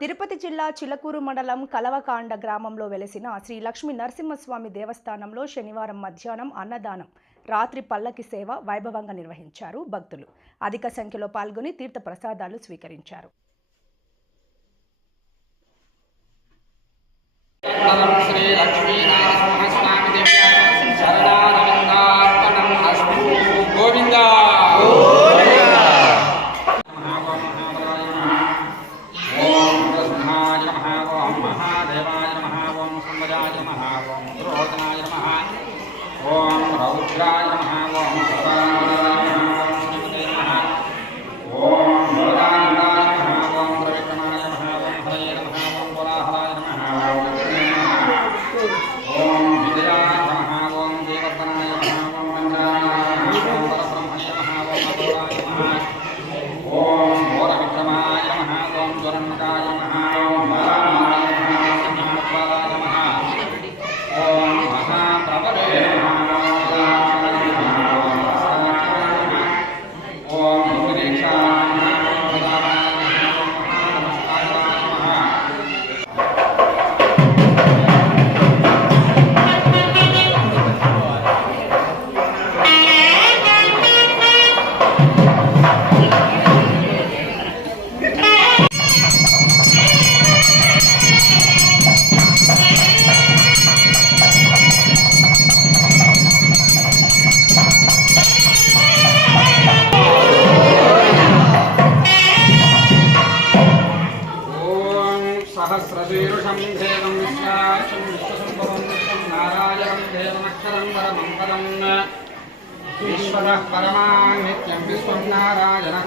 తిరుపతి జిల్లా చిలకూరు మండలం కలవకాండ గ్రామంలో వెలసిన శ్రీ లక్ష్మీ నరసింహస్వామి దేవస్థానంలో శనివారం మధ్యాహ్నం అన్నదానం రాత్రి పల్లకి సేవ వైభవంగా నిర్వహించారు భక్తులు. అధిక సంఖ్యలో పాల్గొని తీర్థ ప్రసాదాలు స్వీకరించారు. శ్రీ లక్ష్మీనారసింహస్వామి ఓం రౌద్రాయ నమః ఓం సదానందాయ నమః ఓం శ్రీమతే నమః దేవం విశ్వాసం విశ్వసంభవం విశ్వం నారాయణం దేవమక్షరం పరమం పరం ఈశ్వరः పరమాన్ నిత్యం విశ్వం నారాయణం